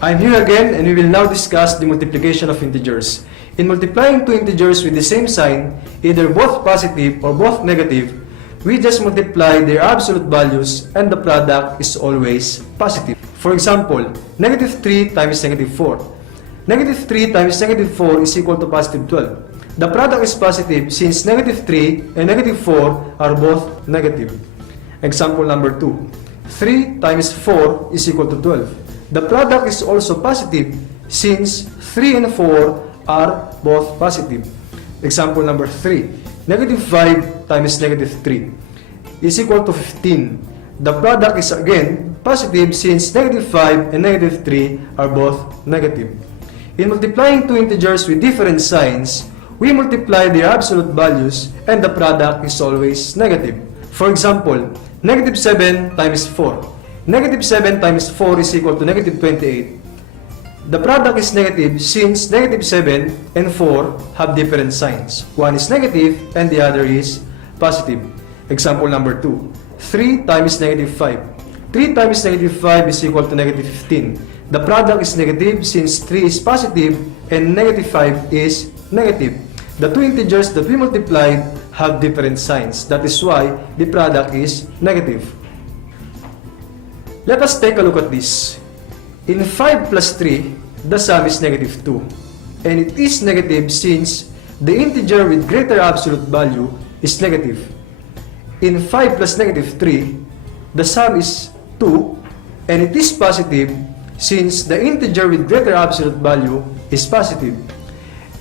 I'm here again and we will now discuss the multiplication of integers. In multiplying two integers with the same sign, either both positive or both negative, we just multiply their absolute values and the product is always positive. For example, negative 3 times negative 4. Negative 3 times negative 4 is equal to positive 12. The product is positive since negative 3 and negative 4 are both negative. Example number 2. 3 times 4 is equal to 12. The product is also positive since 3 and 4 are both positive. Example number 3. Negative 5 times negative 3 is equal to 15. The product is again positive since negative 5 and negative 3 are both negative. In multiplying two integers with different signs, we multiply their absolute values and the product is always negative. For example, negative 7 times 4. Negative 7 times 4 is equal to negative 28. The product is negative since negative 7 and 4 have different signs. One is negative and the other is positive. Example number 2. 3 times negative 5. 3 times negative 5 is equal to negative 15. The product is negative since 3 is positive and negative 5 is negative. The two integers that we multiplied have different signs. That is why the product is negative. Let us take a look at this. In 5 plus 3, the sum is negative 2. And it is negative since the integer with greater absolute value is negative. In 5 plus negative 3, the sum is 2. And it is positive since the integer with greater absolute value is positive.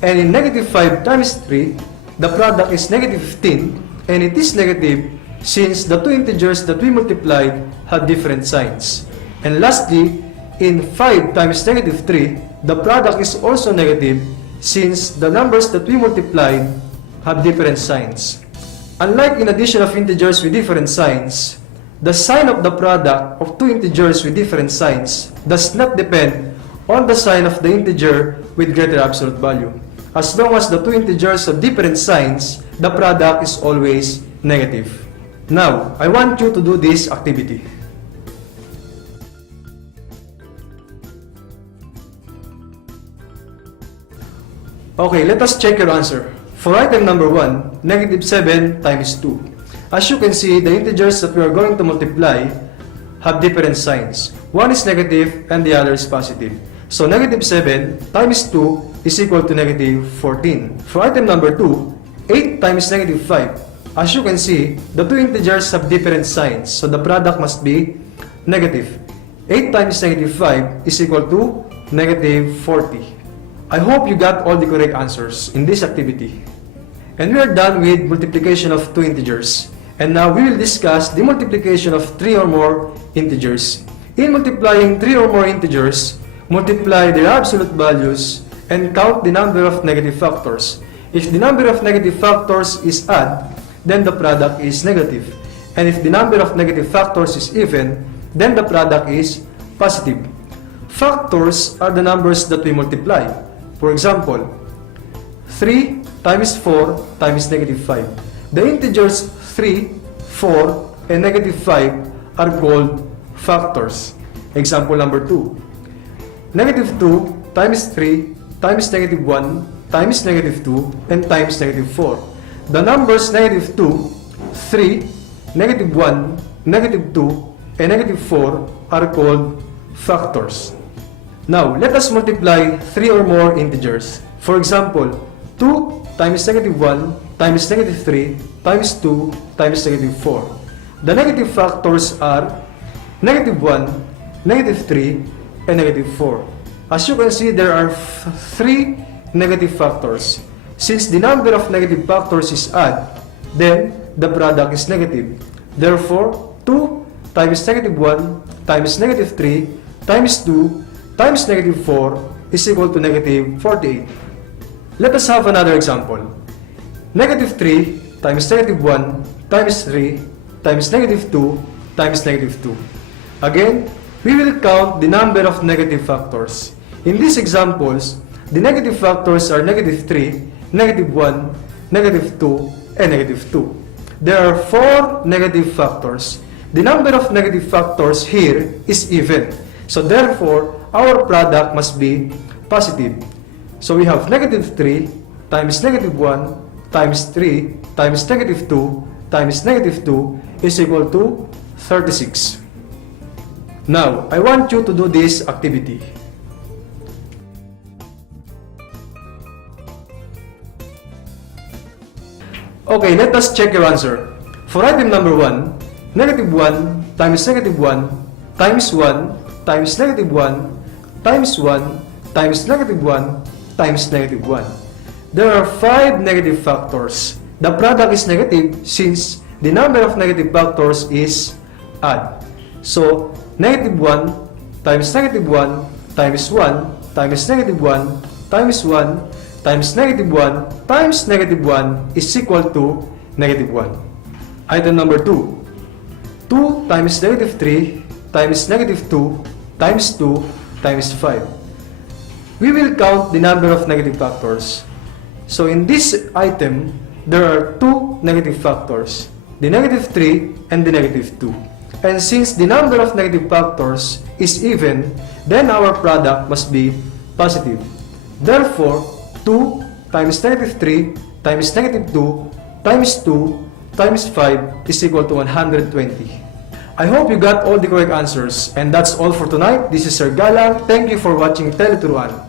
And in negative 5 times 3, the product is negative 15. And it is negative since the two integers that we multiplied have different signs. And lastly, in 5 times negative 3, the product is also negative since the numbers that we multiplied have different signs. Unlike in addition of integers with different signs, the sign of the product of two integers with different signs does not depend on the sign of the integer with greater absolute value. As long as the two integers have different signs, the product is always negative. Now, I want you to do this activity. Okay, let us check your answer. For item number 1, negative 7 times 2. As you can see, the integers that we are going to multiply have different signs. One is negative and the other is positive. So negative 7 times 2 is equal to negative 14. For item number 2, 8 times negative 5. As you can see, the two integers have different signs, so the product must be negative. 8 times negative 5 is equal to negative 40. I hope you got all the correct answers in this activity. And we are done with multiplication of two integers. And now we will discuss the multiplication of 3 or more integers. In multiplying 3 or more integers, multiply their absolute values and count the number of negative factors. If the number of negative factors is odd, then the product is negative. And if the number of negative factors is even, then the product is positive. Factors are the numbers that we multiply. For example, 3 times 4 times negative 5. The integers 3, 4, and negative 5 are called factors. Example number 2. Negative 2 times 3 times negative 1 times negative 2 and times negative 4. The numbers negative 2, 3, negative 1, negative 2, and negative 4 are called factors. Now, let us multiply 3 or more integers. For example, 2 times negative 1 times negative 3 times 2 times negative 4. The negative factors are negative 1, negative 3, and negative 4. As you can see, there are 3 negative factors. Since the number of negative factors is odd, then the product is negative. Therefore, 2 times negative 1 times negative 3 times 2 times negative 4 is equal to negative 48. Let us have another example. Negative 3 times negative 1 times 3 times negative 2 times negative 2. Again, we will count the number of negative factors. In these examples, the negative factors are negative 3, negative 1, negative 2, and negative 2. There are 4 negative factors. The number of negative factors here is even. So therefore, our product must be positive. So we have negative 3 times negative 1 times 3 times negative 2 times negative 2 is equal to 36. Now, I want you to do this activity. Okay, let us check your answer. For item number 1, negative 1 times negative 1 times 1 times negative 1 times 1 times negative 1 times negative 1. There are 5 negative factors. The product is negative since the number of negative factors is odd. So, negative 1 times negative 1 times 1 times negative 1 times 1 times negative 1 times negative 1 is equal to negative 1. Item number 2. 2 times negative 3 times negative 2 times 2 times 5. We will count the number of negative factors. So in this item, there are 2 negative factors, the negative 3 and the negative 2. And since the number of negative factors is even, then our product must be positive. Therefore, 2 times negative 3 times negative 2 times 2 times 5 is equal to 120. I hope you got all the correct answers, and that's all for tonight. This is Sir Galang. Thank you for watching Tele-Turuan.